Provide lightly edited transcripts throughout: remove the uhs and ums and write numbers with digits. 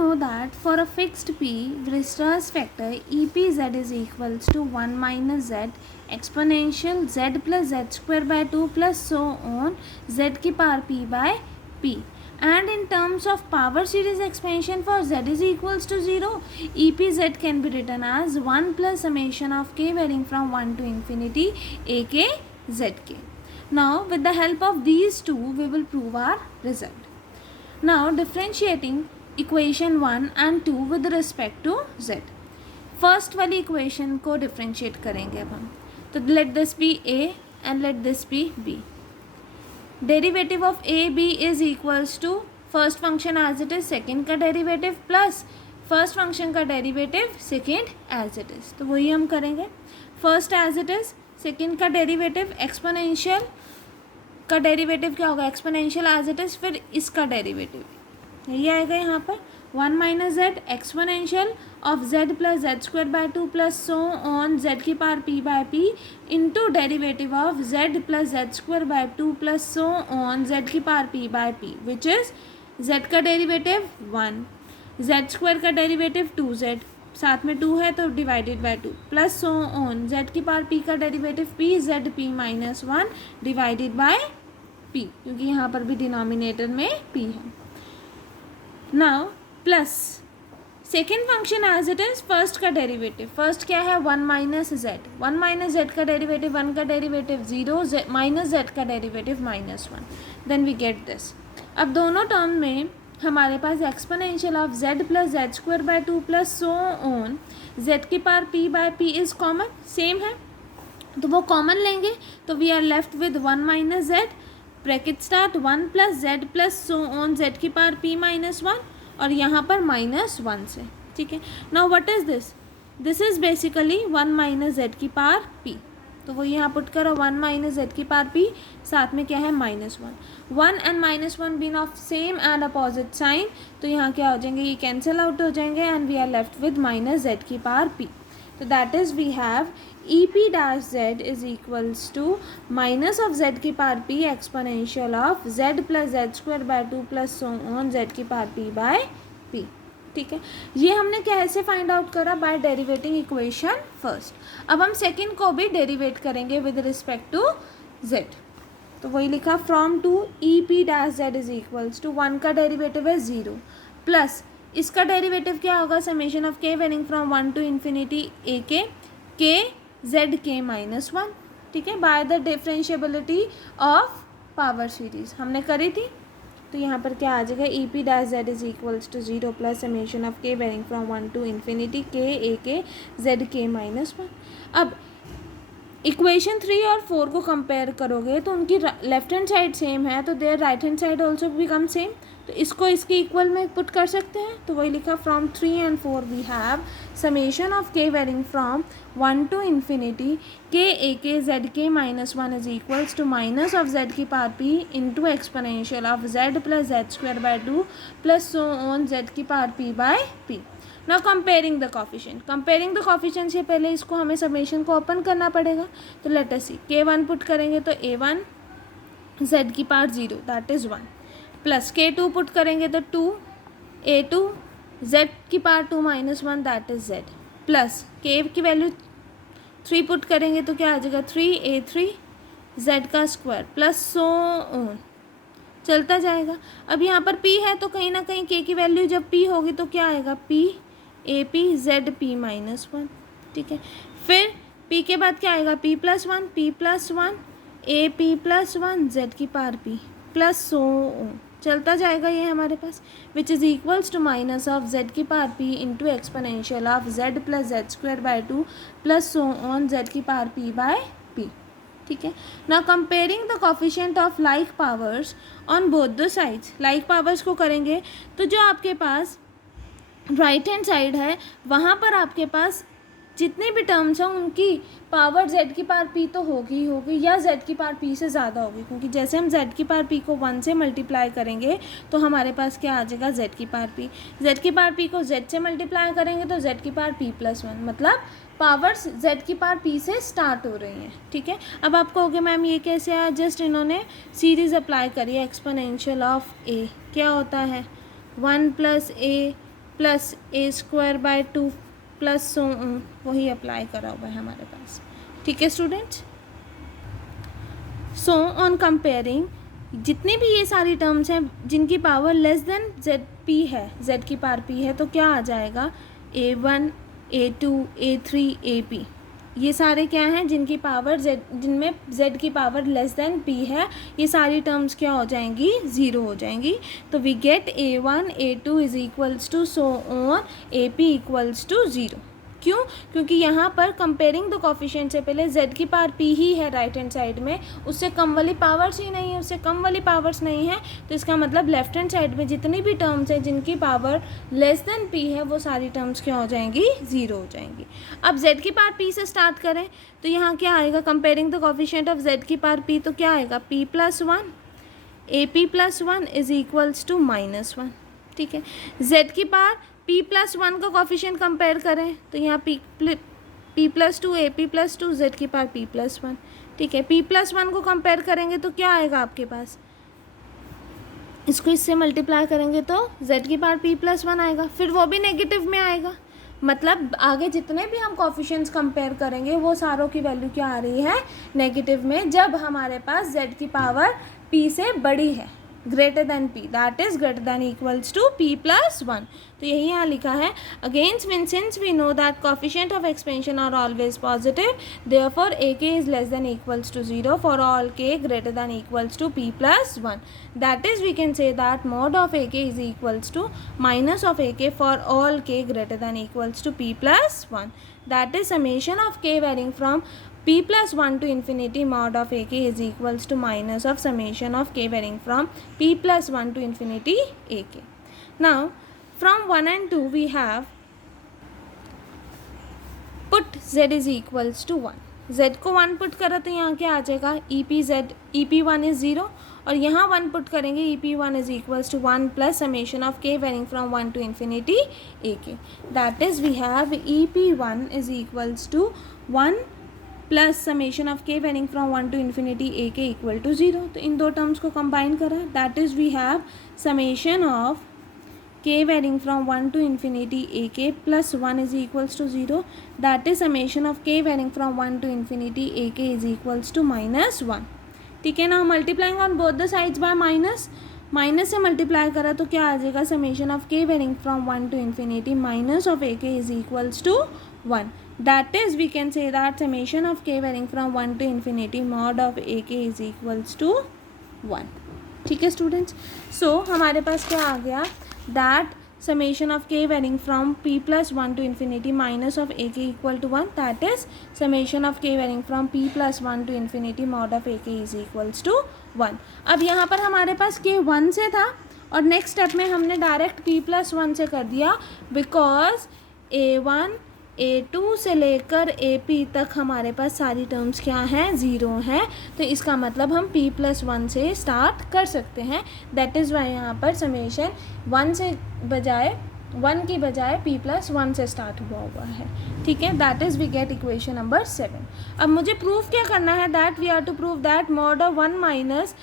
know that for a fixed p, Weierstrass factor EPZ is equals to 1 minus z exponential z plus z square by 2 plus so on z की power p by p. And in terms of power series expansion for z is equals to 0, EPZ can be written as 1 plus summation of k varying from 1 to infinity ak zk. Now with the help of these two we will prove our result. Now differentiating equation 1 and 2 with respect to z. First वाली equation को differentiate करेंगे अब हम. तो let this be a and let this be b. Derivative of a b is equals to first function as it is second का derivative plus first function का derivative second as it is. तो वही हम करेंगे. First as it is, second का derivative, exponential का derivative क्या होगा, एक्सपोनेंशियल एज इट इज, फिर इसका डेरिवेटिव यही आएगा यहाँ पर 1 minus z exponential of z plus z square by 2 plus so on Z की power p by p into derivative of z plus z square by 2 plus so on Z की power p by p which is z का derivative 1, z square का derivative 2z, साथ में 2 है तो divided by 2 plus so on Z की power p का derivative P Z p minus 1 divided by p, क्योंकि यहाँ पर भी डिनोमिनेटर में पी है. Now plus second function as it is, first का डेरिवेटिव, फर्स्ट क्या है 1 माइनस जेड, 1 माइनस जेड का डेरिवेटिव 1 का डेरिवेटिव 0 माइनस जेड का derivative -1, then we get this. अब दोनों टर्म में हमारे पास exponential of z plus z square by 2 plus so on Z की power p by P is common, same है तो वो कॉमन लेंगे. तो we are left with 1 minus Z bracket start 1 plus Z plus so on Z की power P -1 और यहाँ पर -1 से. ठीक है. Now what is this, this is basically 1 minus Z की पावर पी. तो वो यहाँ पुट करो 1 माइनस जेड की पावर पी, साथ में क्या है -1. 1 and -1 been of same and opposite sign, तो यहाँ क्या हो जाएंगे, ये कैंसिल आउट हो जाएंगे and we are left with minus Z की power p. So that is we have EP dash z is equals to minus of z की power p exponential of z plus z square by 2 plus so on z की power p by p. ठीक है. ये हमने कैसे find out करा, bye डेरिवेटिंग equation first. अब हम सेकंड को भी डेरिवेट करेंगे विद रिस्पेक्ट टू z. तो वही लिखा from to EP dash z is equals to 1 का डेरिवेटिव है 0 प्लस इसका डेरिवेटिव क्या होगा, समेशन ऑफ के वेरिंग फ्रॉम 1 टू इन्फिनिटी ए के जेड के -1. ठीक है. By the differentiability of power series हमने करी थी. तो यहाँ पर क्या आ जाएगा, E P dash Z is equals to 0 plus summation of के वेरिंग फ्रॉम 1 टू इन्फिनिटी के ए के जेड के -1. अब इक्वेशन 3 और 4 को कंपेयर करोगे तो उनकी लेफ्ट हैंड साइड सेम है, तो their right hand side also become same. तो इसको इसके इक्वल में पुट कर सकते हैं. तो वही लिखा from 3 and 4 we have summation of के वेरिंग फ्रॉम 1 टू इन्फिनिटी के ए के जेड के -1 is equals to minus of z की power p into exponential of z plus z square by 2 plus so on Z की power p by p. Now comparing the coefficient, comparing the coefficient से पहले इसको हमें summation को open करना पड़ेगा. तो लेट अस सी, k1 पुट करेंगे तो a1 z की power 0 that is 1 plus k2 put करेंगे तो 2 a2 z की power 2 -1 that is z plus k की वैल्यू 3 पुट करेंगे तो क्या आ जाएगा 3a3 z का स्क्वायर प्लस सो ऑन, चलता जाएगा. अब यहाँ पर p है तो कहीं ना कहीं k की वैल्यू जब p होगी तो क्या आएगा p a p z p -1. ठीक है. फिर p के बाद क्या आएगा p +1 p +1 a p +1 z की power p plus so on, चलता जाएगा ये हमारे पास, which is equals to minus of z की power p into exponential of z plus z square by 2 plus so on Z की power p by p. ठीक है. Now comparing the coefficient of like powers on both the sides, like powers को करेंगे तो जो आपके पास right hand side है वहाँ पर आपके पास जितने भी टर्म्स हैं उनकी पावर जेड की पावर पी तो होगी ही होगी या जेड की पावर पी से ज़्यादा होगी, क्योंकि जैसे हम जेड की पावर पी को 1 से मल्टीप्लाई करेंगे तो हमारे पास क्या आ जाएगा जेड की पावर पी. जेड की पावर पी को जेड से मल्टीप्लाई करेंगे तो जेड की पावर पी +1, मतलब पावर्स जेड की पावर पी से स्टार्ट हो रही हैं. ठीक है. अब आप कहोगे मैम ये कैसे आया, जस्ट इन्होंने सीरीज़ अप्लाई करी है. एक्सपोनेंशियल ऑफ ए क्या होता है 1 + a plus A square by 2 plus सो वही अप्लाई करा हुआ है हमारे पास। ठीक है स्टूडेंट्स। सो ऑन कंपेयरिंग, जितनी भी ये सारी टर्म्स हैं जिनकी power less than Z P है, जेड की पावर पी है, तो क्या आ जाएगा a1 a2 a3 ap। ये सारे क्या हैं जिनकी पावर जेड, जिनमें जेड की पावर लेस देन पी है, ये सारी टर्म्स क्या हो जाएंगी, ज़ीरो हो जाएंगी। तो we get a1 a2 is equals to so on ap equals to zero. क्यों? क्योंकि यहाँ पर कंपेयरिंग द कोफिशिएंट से पहले z की पावर p ही है राइट हैंड साइड में, उससे कम वाली पावर्स ही नहीं है, उससे कम वाली पावर्स नहीं है, तो इसका मतलब लेफ्ट हैंड साइड में जितनी भी टर्म्स हैं जिनकी पावर लेस देन p है वो सारी टर्म्स क्या हो जाएंगी, ज़ीरो हो जाएंगी। अब z की पावर p से स्टार्ट करें तो यहाँ क्या आएगा, comparing the coefficient of z की पावर p, तो क्या आएगा p plus one ap plus one is equals to -1। ठीक है, z की पावर p प्लस वन का कॉफिशिएंट कंपेयर करें तो यहाँ p plus two ap plus two, z की पावर p प्लस वन। ठीक है, p प्लस वन को कंपेयर करेंगे तो क्या आएगा आपके पास, इसको इससे मल्टीप्लाई करेंगे तो z की पावर p प्लस वन आएगा, फिर वो भी नेगेटिव में आएगा। मतलब आगे जितने भी हम कॉफिशिएंट्स कंपेयर करेंगे वो सारों की वैल्यू क्या आ रही है, नेगेटिव में, जब हमारे पास z की पावर p से बड़ी है, greater than p, that is greater than equals to p plus one. तो यही यहाँ लिखा है, against mean since we know that coefficient of expansion are always positive, therefore ak is less than equals to 0 for all k greater than equals to p plus one. That is we can say that mod of ak is equals to minus of ak for all k greater than equals to p plus one. That is summation of k varying from p plus 1 to infinity mod of ak is equals to minus of summation of k varying from p plus 1 to infinity ak. Now from 1 and 2 we have put z is equals to 1, z को 1 put करा तो यहाँ क्या आ जाएगा, ep1 is 0, और यहाँ 1 put करेंगे ep1 is equals to 1 plus summation of k varying from 1 to infinity ak. That is we have ep1 is equals to 1 plus summation of के वेरिंग फ्रॉम 1 टू इन्फिनिटी ए के equal to 0। तो इन दो terms को combine करा, that is we have summation of के varying from 1 to infinity A k plus 1 is equals to 0, that is summation of के varying from 1 to infinity A k is equals to -1। ठीक है ना, multiplying on both the sides by minus से multiply करा तो क्या आ जाएगा, समेशन ऑफ के varying from 1 to infinity minus of a k is equals to 1। That is we can say that summation of k varying from 1 to infinity mod of ak is equals to 1। ठीक है students, सो हमारे पास क्या आ गया, that summation of k varying from p plus 1 to infinity minus of ak equal to 1, that is summation of k varying from p plus 1 to infinity mod of ak is equals to 1। अब यहाँ पर हमारे पास k 1 से था और next step में हमने direct p plus 1 से कर दिया, बिकॉज a1 a2 से लेकर ap तक हमारे पास सारी टर्म्स क्या हैं, ज़ीरो हैं, तो इसका मतलब हम p प्लस 1 से स्टार्ट कर सकते हैं। दैट इज़ वाई यहाँ पर समेशन 1 से बजाय 1 की बजाय p प्लस 1 से स्टार्ट हुआ है। ठीक है, that is we get equation number 7। अब मुझे प्रूफ क्या करना है, that we are to prove that mod of 1 minus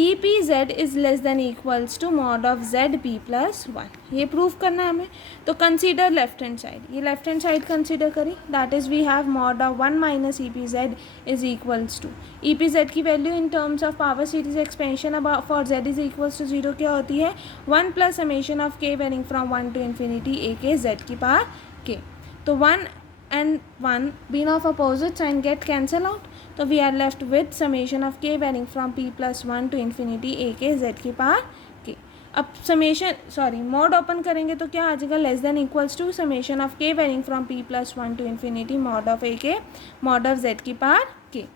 EPZ is less than equals to mod of ZP plus 1, ये प्रूफ करना है हमें। तो कंसीडर लेफ्ट हैंड साइड, ये लेफ्ट हैंड साइड कंसीडर करी, that is we have mod of 1 minus EPZ is equals to, EPZ की value in terms of power series expansion अब for Z is equals to 0 क्या होती है, 1 plus summation of k varying from 1 to infinity A k Z की power k। तो 1 and 1 being of opposite sign get cancel out, तो we are left with summation of k varying from p plus 1 to infinity a k z की power k। अब summation mod open करेंगे तो क्या आ जाएगा, less than equals to summation of k varying from p plus 1 to infinity mod of a k mod of z की power k।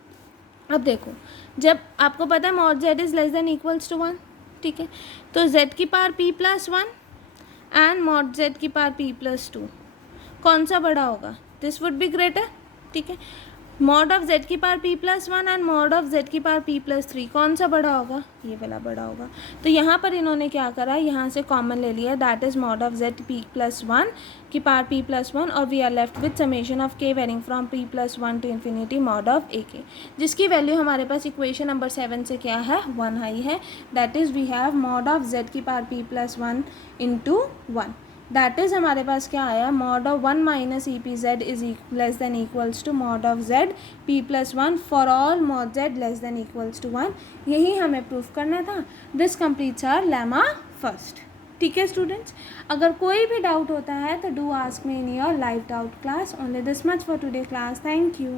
अब देखो, जब आपको पता है mod z is less than equals to 1, ठीक है, तो z की power p plus 1 and mod z की पावर p प्लस 2, कौन सा बड़ा होगा, दिस वुड बी ग्रेटर। ठीक है, मॉड ऑफ z की power p plus 1 and mod of z की पावर p प्लस 3, कौन सा बड़ा होगा, ये वाला बड़ा होगा। तो यहाँ पर इन्होंने क्या करा, यहाँ से कॉमन ले लिया, that is mod of z p plus 1 की पावर p प्लस 1, और we are left with summation of k varying from p plus 1 to infinity mod of a k, जिसकी वैल्यू हमारे पास इक्वेशन नंबर 7 से क्या है, 1 आई है। That is we have mod of z की power p plus 1 into 1, that is हमारे पास क्या आया, mod of 1 minus E P Z is less than equals to mod of Z P plus 1 for all mod Z less than equals to 1. यही हमें proof करना था. This completes our lemma first. ठीक है स्टूडेंट्स, अगर कोई भी doubt होता है तो do ask me in your live doubt class. Only this much for today class. Thank you.